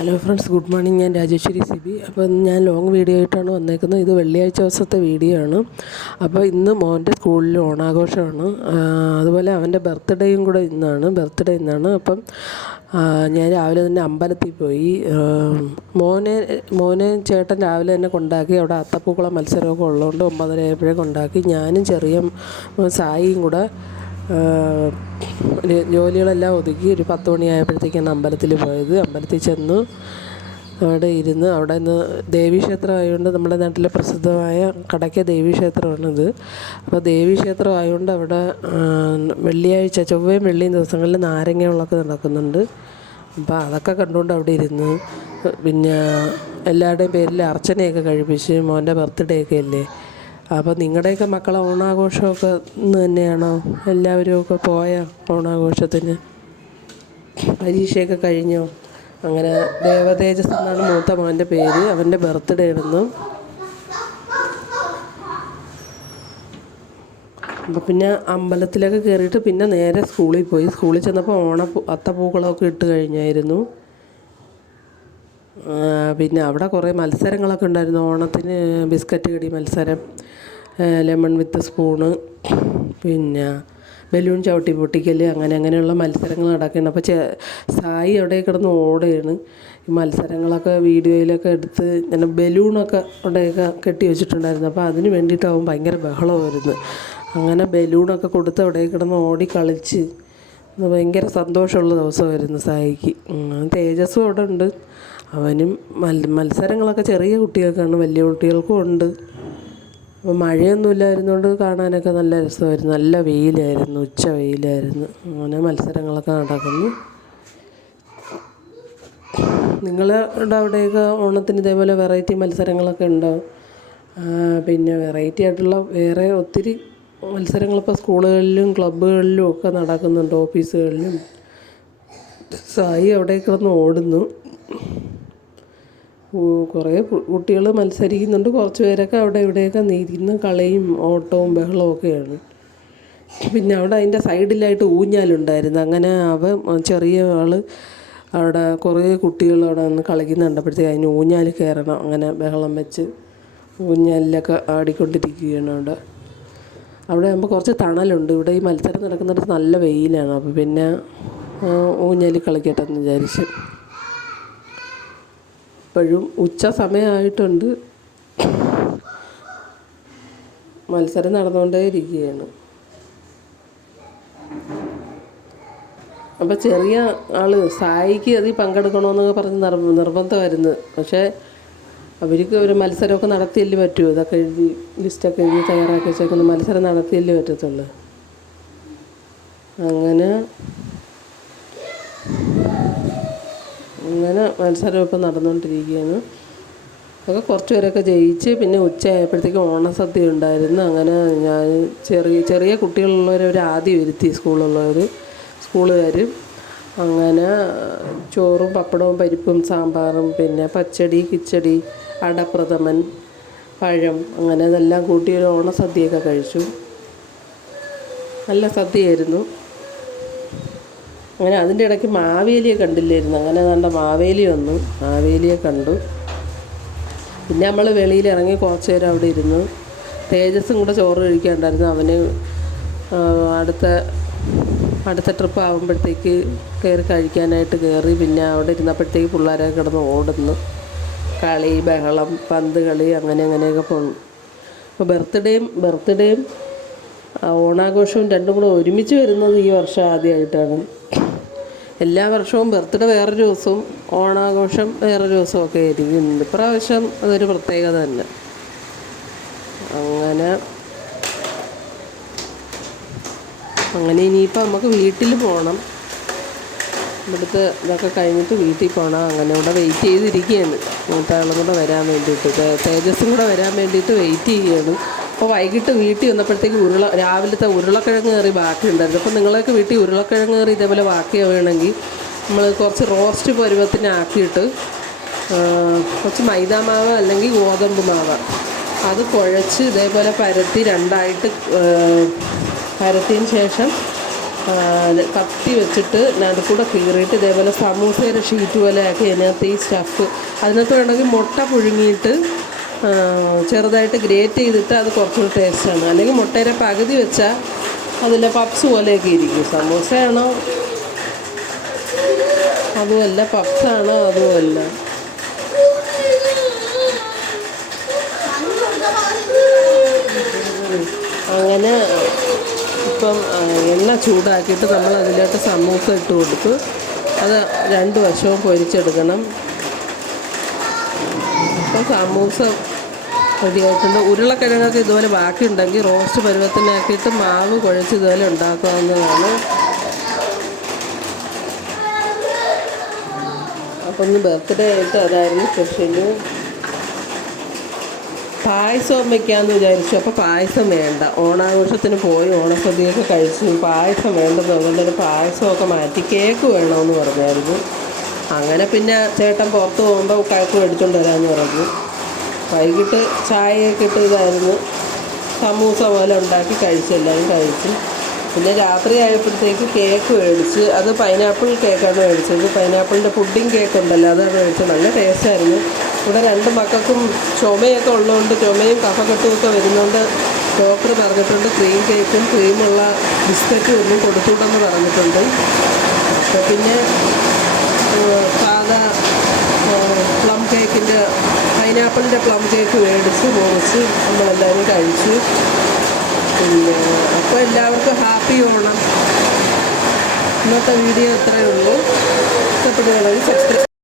Hello friends, good morning. ഞാൻ രാജേശ്വരി സിബി. അപ്പോൾ ഞാൻ ലോങ് വീഡിയോ ആയിട്ടാണ് വന്നേക്കുന്നത്. ഇത് വെള്ളിയാഴ്ച ദിവസത്തെ വീഡിയോ ആണ്. അപ്പോൾ ഇന്ന് മോൻ്റെ സ്കൂളിൽ ഓണാഘോഷമാണ്. അതുപോലെ അവൻ്റെ ബർത്ത്ഡേയും കൂടെ ബർത്ത്ഡേ ഇന്നാണ്. അപ്പം ഞാൻ രാവിലെ തന്നെ അമ്പലത്തിൽ പോയി. മോനെ ചേട്ടൻ രാവിലെ തന്നെ കൊണ്ടാക്കി. അവിടെ അത്തപ്പൂക്കളം മത്സരമൊക്കെ ഉള്ളതുകൊണ്ട് 9:30 ആയപ്പോഴേ കൊണ്ടാക്കി. ഞാനും ചെറിയ സായിയും കൂടെ ജോലികളെല്ലാം ഒതുക്കി ഒരു 10 മണിയായപ്പോഴത്തേക്കാണ് അമ്പലത്തിൽ പോയത്. അമ്പലത്തിൽ ചെന്ന് അവിടെ അവിടെ നിന്ന് ദേവീക്ഷേത്രം ആയതുകൊണ്ട് നമ്മുടെ നാട്ടിലെ പ്രസിദ്ധമായ കടയ്ക്ക ദേവീക്ഷേത്രമാണിത്. അപ്പോൾ ദേവീക്ഷേത്രം ആയതുകൊണ്ട് അവിടെ വെള്ളിയാഴ്ച ചൊവ്വയും വെള്ളിയും ദിവസങ്ങളിൽ നാരങ്ങ വിളക്ക് നടക്കുന്നുണ്ട്. അപ്പോൾ അതൊക്കെ കണ്ടുകൊണ്ട് അവിടെ ഇരുന്ന് പിന്നെ എല്ലാവരുടെയും പേരിൽ അർച്ചനയൊക്കെ കഴിപ്പിച്ച്. മോൻ്റെ ബർത്ത്ഡേ ഒക്കെ അല്ലേ. അപ്പോൾ നിങ്ങളുടെയൊക്കെ മക്കളെ ഓണാഘോഷമൊക്കെ ഇന്ന് തന്നെയാണോ? എല്ലാവരുമൊക്കെ പോയോ ഓണാഘോഷത്തിന്? പരീക്ഷയൊക്കെ കഴിഞ്ഞോ? അങ്ങനെ ദേവതേജസ് എന്നാണ് മൂത്ത മോൻ്റെ പേര്. അവൻ്റെ ബർത്ത്ഡേ ആണെന്ന്. അപ്പോൾ പിന്നെ അമ്പലത്തിലൊക്കെ കയറിയിട്ട് പിന്നെ നേരെ സ്കൂളിൽ പോയി. സ്കൂളിൽ ചെന്നപ്പോൾ അത്തപ്പൂക്കളമൊക്കെ ഇട്ട് കഴിഞ്ഞായിരുന്നു. പിന്നെ അവിടെ കുറേ മത്സരങ്ങളൊക്കെ ഉണ്ടായിരുന്നു. ഓണത്തിന് ബിസ്ക്കറ്റ് കടി മത്സരം, ലെമൺ വിത്ത് സ്പൂണ്, പിന്നെ ബലൂൺ ചവിട്ടി പൊട്ടിക്കൽ, അങ്ങനെയുള്ള മത്സരങ്ങൾ നടക്കുകയാണ്. അപ്പോൾ സായി അവിടെ കിടന്ന് ഓടുകയാണ്. ഈ മത്സരങ്ങളൊക്കെ വീഡിയോയിലൊക്കെ എടുത്ത് ഇങ്ങനെ ബലൂണൊക്കെ അവിടെയൊക്കെ കെട്ടി വെച്ചിട്ടുണ്ടായിരുന്നു. അപ്പോൾ അതിന് വേണ്ടിയിട്ടാവും ഭയങ്കര ബഹളമായിരുന്നു. അങ്ങനെ ബലൂണൊക്കെ കൊടുത്ത് അവിടെ കിടന്ന് ഓടി കളിച്ച് ഭയങ്കര സന്തോഷമുള്ള ദിവസമായിരുന്നു സായിക്ക്. തേജസ്സും അവിടെ ഉണ്ട്. അവനും മത്സരങ്ങളൊക്കെ ചെറിയ കുട്ടികൾക്കാണ്, വലിയ കുട്ടികൾക്കും ഉണ്ട്. അപ്പോൾ മഴയൊന്നുമില്ലായിരുന്നുകൊണ്ട് കാണാനൊക്കെ നല്ല രസമായിരുന്നു. നല്ല വെയിലായിരുന്നു, ഉച്ച വെയിലായിരുന്നു. അങ്ങനെ മത്സരങ്ങളൊക്കെ നടക്കുന്നു. നിങ്ങളുടെ അവിടെയൊക്കെ ഓണത്തിന് ഇതേപോലെ വെറൈറ്റി മത്സരങ്ങളൊക്കെ ഉണ്ടോ? പിന്നെ വെറൈറ്റി ആയിട്ടുള്ള വേറെ ഒത്തിരി മത്സരങ്ങളിപ്പോൾ സ്കൂളുകളിലും ക്ലബ്ബുകളിലും ഒക്കെ നടക്കുന്നുണ്ട്, ഓഫീസുകളിലും. സായി അവിടെ കിടന്ന് ഓടുന്നു. കുറേ കുട്ടികൾ മത്സരിക്കുന്നുണ്ട്. കുറച്ച് പേരൊക്കെ അവിടെ ഇവിടെയൊക്കെ ഇരുന്ന് കളിയും ഓട്ടവും ബഹളവും ഒക്കെയാണ്. പിന്നെ അവിടെ അതിൻ്റെ സൈഡിലായിട്ട് ഊഞ്ഞാലുണ്ടായിരുന്നു. അങ്ങനെ ചെറിയ ആൾ അവിടെ കുറേ കുട്ടികൾ അവിടെ നിന്ന് കളിക്കുന്ന കണ്ടപ്പോഴത്തേക്ക് അതിന് ഊഞ്ഞാൽ കയറണം. അങ്ങനെ ബഹളം വെച്ച് ഊഞ്ഞാലിലൊക്കെ ആടിക്കൊണ്ടിരിക്കുകയാണ് അവിടെ ആകുമ്പോൾ കുറച്ച് തണലുണ്ട്. ഇവിടെ ഈ മത്സരം നടക്കുന്നിടത്ത് നല്ല വെയിലാണ്. അപ്പോൾ പിന്നെ ഊഞ്ഞാലിൽ കളിക്കട്ടെ എന്ന് വിചാരിച്ചു. ഇപ്പോഴും ഉച്ച സമയമായിട്ടുണ്ട്. മത്സരം നടന്നുകൊണ്ടേ ഇരിക്കുകയാണ്. അപ്പോൾ ചെറിയ ആൾ സായിക്ക് അതിൽ പങ്കെടുക്കണമെന്നൊക്കെ പറഞ്ഞ് നിർബന്ധമായിരുന്നു. പക്ഷേ അവർക്ക് ഒരു മത്സരമൊക്കെ നടത്തിയല്ലേ പറ്റൂ. ഇതൊക്കെ എഴുതി ലിസ്റ്റൊക്കെ എഴുതി തയ്യാറാക്കി വെച്ചേക്കുന്ന മത്സരം നടത്തിയല്ലേ പറ്റത്തുള്ളൂ. അങ്ങനെ മത്സരം ഇപ്പം നടന്നുകൊണ്ടിരിക്കുകയാണ്. അതൊക്കെ കുറച്ച് പേരൊക്കെ ജയിച്ച്. പിന്നെ ഉച്ചയായപ്പോഴത്തേക്ക് ഓണസദ്യ ഉണ്ടായിരുന്നു. അങ്ങനെ ഞാൻ ചെറിയ കുട്ടികളുള്ളവർ ആദ്യം ഇരുത്തി, സ്കൂളുകാർ. അങ്ങനെ ചോറും പപ്പടവും പരിപ്പും സാമ്പാറും പിന്നെ പച്ചടി, കിച്ചടി, അടപ്രഥമൻ, പഴം, അങ്ങനെ ഇതെല്ലാം കൂട്ടി ഒരു ഓണസദ്യയൊക്കെ കഴിച്ചു. നല്ല സദ്യയായിരുന്നു. അങ്ങനെ അതിൻ്റെ ഇടയ്ക്ക് മാവേലിയെ കണ്ടില്ലായിരുന്നു. അങ്ങനെ നല്ല മാവേലിയെ കണ്ടു. പിന്നെ നമ്മൾ വെളിയിൽ ഇറങ്ങി കുറച്ച് നേരം അവിടെ ഇരുന്നു. തേജസ്സും കൂടെ ചോറ് കഴിക്കാനുണ്ടായിരുന്നു. അവന് അടുത്ത ട്രിപ്പ് ആകുമ്പോഴത്തേക്ക് കയറി കഴിക്കാനായിട്ട് കയറി. പിന്നെ അവിടെ ഇരുന്നപ്പോഴത്തേക്ക് പിള്ളേരൊക്കെ കിടന്ന് ഓടുന്നു. കളി, ബഹളം, പന്ത് കളി, അങ്ങനെയൊക്കെ പോകുന്നു. അപ്പോൾ ബർത്ത്ഡേയും ഓണാഘോഷവും രണ്ടും കൂടെ ഒരുമിച്ച് വരുന്നത് ഈ വർഷം ആദ്യമായിട്ടാണ്. എല്ലാ വർഷവും ബർത്ത്ഡേ വേറൊരു ദിവസവും ഓണാഘോഷം വേറൊരു ദിവസമൊക്കെ ആയിരിക്കും. ഇപ്രാവശ്യം അതൊരു പ്രത്യേകത തന്നെ. അങ്ങനെ ഇനിയിപ്പോൾ നമുക്ക് വീട്ടിൽ പോകണം. ഇവിടുത്തെ ഇതൊക്കെ കഴിഞ്ഞിട്ട് വീട്ടിൽ പോകണം. അങ്ങനെ ഇവിടെ വെയിറ്റ് ചെയ്തിരിക്കുകയാണ്. മൂത്താളും കൂടെ വരാൻ വേണ്ടിയിട്ട്, തേജസ്സും കൂടെ വരാൻ വേണ്ടിയിട്ട് വെയിറ്റ് ചെയ്യുകയാണ്. അപ്പോൾ വൈകിട്ട് വീട്ടിൽ വന്നപ്പോഴത്തേക്ക് രാവിലത്തെ ഉരുളക്കിഴങ്ങ് കറി ബാക്കിയുണ്ടായിരുന്നു. അപ്പോൾ നിങ്ങളൊക്കെ വീട്ടിൽ ഉരുളക്കിഴങ്ങ് കറി ഇതേപോലെ ബാക്കിയാവുകയാണെങ്കിൽ നമ്മൾ കുറച്ച് റോസ്റ്റ് പരുവത്തിനാക്കിയിട്ട് കുറച്ച് മൈദാമാവ് അല്ലെങ്കിൽ ഗോതമ്പ് മാവ് അത് കുഴച്ച് ഇതേപോലെ പരത്തി രണ്ടായിട്ട് പരത്തിയതിന് ശേഷം കത്തി വെച്ചിട്ട് നടുക്കൂടെ കീറിയിട്ട് ഇതേപോലെ സമൂസയുടെ ഷീറ്റ് പോലെ ആക്കി അതിനകത്ത് ഈ സ്റ്റഫ് അതിനകത്ത് വേണമെങ്കിൽ മുട്ട പുഴുങ്ങിയിട്ട് ചെറുതായിട്ട് ഗ്രേറ്റ് ചെയ്തിട്ട് അത് കുറച്ചുകൂടി ടേസ്റ്റാണ്. അല്ലെങ്കിൽ മുട്ടയുടെ പകുതി വെച്ചാൽ അതിൽ പപ്സ് പോലെയൊക്കെ ഇരിക്കും. സമൂസയാണോ അതുമല്ല, പപ്സാണോ അതുമല്ല. അങ്ങനെ ഇപ്പം എണ്ണ ചൂടാക്കിയിട്ട് നമ്മൾ അതിലോട്ട് സമൂസ ഇട്ട് കൊടുത്ത് അത് 2 വശവും പൊരിച്ചെടുക്കണം. അപ്പോൾ സമൂസ റെഡിയായിട്ടുണ്ട്. ഉരുളക്കിഴങ്ങൊക്കെ ഇതുപോലെ ബാക്കിയുണ്ടെങ്കിൽ റോസ്റ്റ് പരുവത്തിനാക്കിയിട്ട് മാവ് കുഴച്ച് ഇതുപോലെ ഉണ്ടാക്കാവുന്നതാണ്. അപ്പം ഒന്ന് ബർത്ത്ഡേ ആയിട്ട് അതായിരുന്നു സ്പെഷ്യല്. പായസവും വയ്ക്കാമെന്ന് വിചാരിച്ചു. അപ്പോൾ പായസം വേണ്ട, ഓണാഘോഷത്തിന് പോയി ഓണസദ്യയൊക്കെ കഴിച്ചു, പായസം വേണ്ടെന്ന് അതുകൊണ്ടൊരു പായസമൊക്കെ മാറ്റി കേക്ക് വേണമെന്ന് പറഞ്ഞായിരുന്നു. അങ്ങനെ പിന്നെ ചേട്ടൻ പുറത്ത് പോകുമ്പോൾ കേക്ക് മേടിച്ചുകൊണ്ട് വരാമെന്ന് പറഞ്ഞു. വൈകിട്ട് ചായയൊക്കെ ഇട്ട് ഇതായിരുന്നു, സമൂസ പോലെ ഉണ്ടാക്കി കഴിച്ച് എല്ലാവരും കഴിച്ചു. പിന്നെ രാത്രി ആയപ്പോഴത്തേക്ക് കേക്ക് മേടിച്ച്, അത് പൈനാപ്പിൾ കേക്കാണ് മേടിച്ചത്. പൈനാപ്പിളിൻ്റെ പുഡിങ് കേക്ക് ഉണ്ടല്ലോ, അതാണ് മേടിച്ചത്. നല്ല ടേസ്റ്റായിരുന്നു. ഇവിടെ 2 മക്കൾക്കും ചുമയൊക്കെ ഉള്ളതുകൊണ്ട്, ചുമയും കഫക്കെട്ടുമൊക്കെ വരുന്നതുകൊണ്ട് ഡോക്ടർ പറഞ്ഞിട്ടുണ്ട് ക്രീം കേക്കും ക്രീമുള്ള ബിസ്ക്കറ്റും ഒന്നും കൊടുത്തുവിടെന്ന് പറഞ്ഞിട്ടുണ്ട്. അപ്പോൾ പിന്നെ സാധാ പ്ലം കേക്കിൻ്റെ പൈനാപ്പിളിൻ്റെ പ്ലം കേക്ക് മേടിച്ച് മുറിച്ച് നമ്മളെല്ലാവരും കഴിച്ചു. പിന്നെ അപ്പോൾ എല്ലാവർക്കും ഹാപ്പി ഓണം. ഇന്നത്തെ വീഡിയോ ഇത്രയേ ഉള്ളൂ. ഇഷ്ടപ്പെടുകയാണെങ്കിൽ സബ്സ്ക്രൈബ്